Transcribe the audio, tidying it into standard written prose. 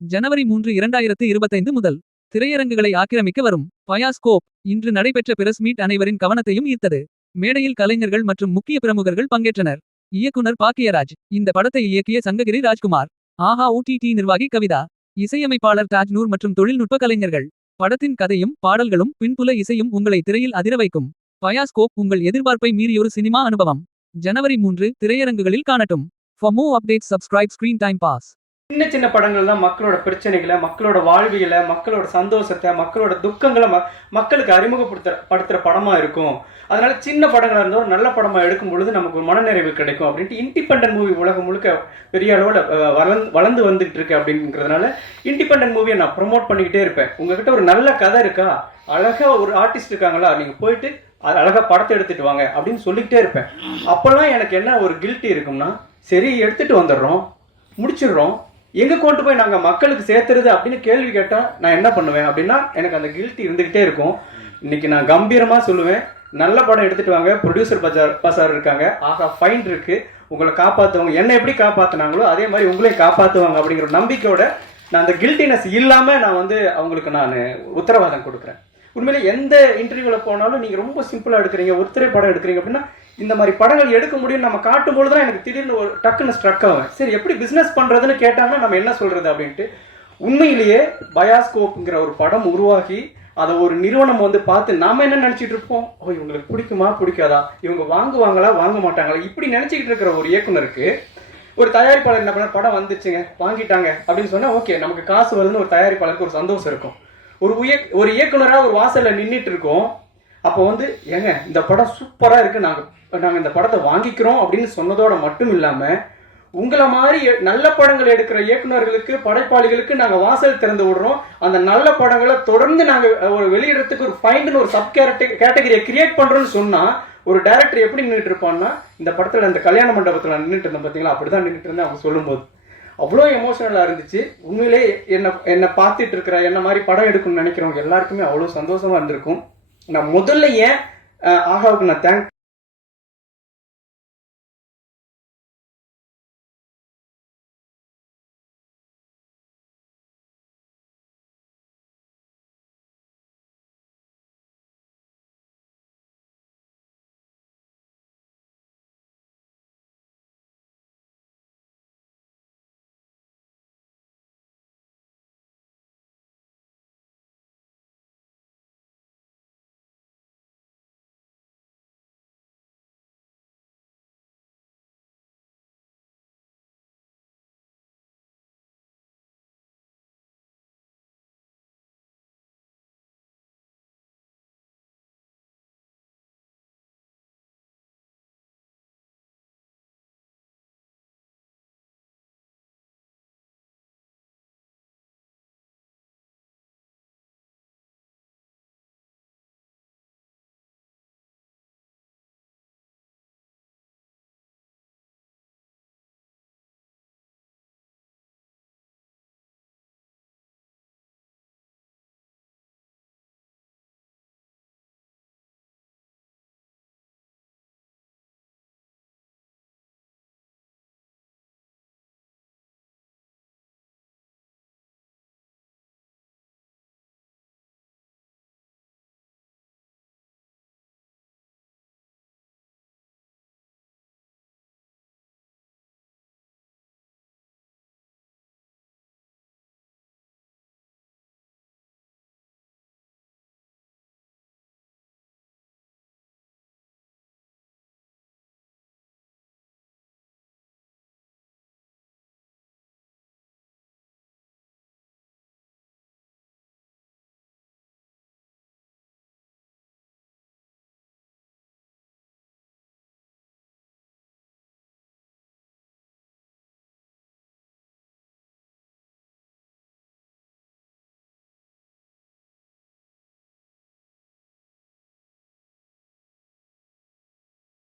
ஜனவரி 3 2025 முதல் திரையரங்குகளை ஆக்கிரமிக்க வரும் பயாஸ்கோப் இன்று நடைபெற்ற பிரஸ் மீட் அனைவரின் கவனத்தையும் ஈர்த்தது. மேடையில் கலைஞர்கள் மற்றும் முக்கிய பிரமுகர்கள் பங்கேற்றனர். இயக்குனர் பாக்கியராஜ் இந்த படத்தை இயக்கிய சங்ககிரி ராஜ்குமார். ஆஹா OTT நிர்வாகி கவிதா. இசையமைப்பாளர் தாஜ்நூர் மற்றும் தொழில்நுட்ப கலைஞர்கள். படத்தின் கதையும் பாடல்களும் பின்புல இசையும் உங்களை திரையில் அதிர வைக்கும். பயாஸ்கோப் உங்கள் எதிர்பார்ப்பை மீறியொரு சினிமா அனுபவம். ஜனவரி 3 திரையரங்குகளில் காணட்டும். For more updates subscribe Screen Time Pass. சின்ன சின்ன படங்கள் தான் மக்களோட பிரச்சனைகளை, மக்களோட வாழ்வியலை, மக்களோட சந்தோஷத்தை, மக்களோட துக்கங்களை மக்களுக்கு அறிமுகப்படுத்துற படமா இருக்கும். அதனால சின்ன படங்களா இருந்தால் ஒரு நல்ல படமா எடுக்கும் பொழுது நமக்கு ஒரு மனநிறைவு கிடைக்கும் அப்படின்ட்டு இண்டிபெண்டன்ட் மூவி உலகம் முழுக்க பெரிய அளவில் வளர்ந்து வந்துகிட்டு இருக்கு. அப்படிங்கிறதுனால இண்டிபெண்டன்ட் மூவியை நான் ப்ரொமோட் பண்ணிக்கிட்டே இருப்பேன். உங்ககிட்ட ஒரு நல்ல கதை இருக்கா, அழகா ஒரு ஆர்டிஸ்ட் இருக்காங்களா, நீங்க போயிட்டு அழகா படத்தை எடுத்துட்டு வாங்க அப்படின்னு சொல்லிக்கிட்டே இருப்பேன். அப்பெல்லாம் எனக்கு என்ன ஒரு கில்ட்டி இருக்கும்னா, சரி எடுத்துட்டு வந்துடுறோம், முடிச்சிடுறோம், எங்கே கொண்டு போய் நாங்கள் மக்களுக்கு சேர்த்துறது அப்படின்னு கேள்வி கேட்டால் நான் என்ன பண்ணுவேன் அப்படின்னா எனக்கு அந்த கில்ட்டி இருந்துக்கிட்டே இருக்கும். இன்னைக்கு நான் கம்பீரமாக சொல்லுவேன், நல்ல படம் எடுத்துகிட்டு வாங்க, ப்ரொடியூசர் பசார் இருக்காங்க, ஆகா ஃபைன் இருக்குது, உங்களை காப்பாற்றுவாங்க, என்னை எப்படி காப்பாற்றினாங்களோ அதே மாதிரி உங்களையும் காப்பாற்றுவாங்க அப்படிங்கிற நம்பிக்கையோட நான் அந்த கில்ட்டினஸ் இல்லாமல் நான் அவங்களுக்கு நான் உத்தரவாதம் கொடுக்குறேன். உண்மையிலே எந்த இன்டர்வியூவில் போனாலும் நீங்கள் ரொம்ப சிம்பிளாக எடுக்கிறீங்க, ஒருத்தரை படம் எடுக்கிறீங்க அப்படின்னா இந்த மாதிரி படங்கள் எடுக்க முடியும் நம்ம காட்டும்போது தான் எனக்கு திடீர்னு ஒரு டக்குன்னு ஸ்ட்ரக் ஆகும். சரி எப்படி பிஸ்னஸ் பண்ணுறதுன்னு கேட்டாங்கன்னா நம்ம என்ன சொல்கிறது அப்படின்ட்டு. உண்மையிலேயே பயாஸ்கோப்புங்கிற ஒரு படம் உருவாகி அதை ஒரு நிறுவனம் பார்த்து நாம என்ன நினச்சிட்டு இருப்போம், ஓ இவங்களுக்கு பிடிக்குமா பிடிக்காதா, இவங்க வாங்குவாங்களா வாங்க மாட்டாங்களா, இப்படி நினச்சிக்கிட்டு இருக்கிற ஒரு இயக்குனருக்கு ஒரு தயாரிப்பாளர் என்ன பண்ண, படம் வந்துச்சுங்க வாங்கிட்டாங்க அப்படின்னு சொன்னால் ஓகே நமக்கு காசு வருதுன்னு ஒரு தயாரிப்பாளருக்கு ஒரு சந்தோஷம் இருக்கும். ஒரு இயக்குனராக ஒரு வாசலில் நின்றுட்டு இருக்கோம். அப்போ ஏங்க இந்த படம் சூப்பராக இருக்குது, நாங்கள் இந்த படத்தை வாங்கிக்கிறோம் அப்படின்னு சொன்னதோட மட்டும் இல்லாமல் உங்களை மாதிரி நல்ல படங்கள் எடுக்கிற இயக்குநர்களுக்கு, படைப்பாளிகளுக்கு நாங்கள் வாசல் திறந்து விடுறோம். அந்த நல்ல படங்களை தொடர்ந்து நாங்கள் ஒரு வெளியிடறதுக்கு ஒரு ஃபைண்டுன்னு ஒரு சப் கேட்டகரியை கிரியேட் பண்ணுறோன்னு சொன்னால் ஒரு டைரக்டர் எப்படி நின்றுட்டு இருப்பான்னா, இந்த படத்தில் அந்த கல்யாண மண்டபத்தில் நான் நின்றுட்டு இருந்தேன் பார்த்தீங்களா, அப்படி தான் நின்றுட்டு இருந்தேன். அவங்க சொல்லும்போது அவ்வளோ எமோஷனலாக இருந்துச்சு. உண்மையிலே என்னை பார்த்துட்டு இருக்கிற என்ன மாதிரி படம் எடுக்கணும்னு நினைக்கிறவங்க எல்லாருக்குமே அவ்வளோ சந்தோஷமாக இருந்திருக்கும். நான் முதல்ல ஏன் ஆகாவுக்கு நான்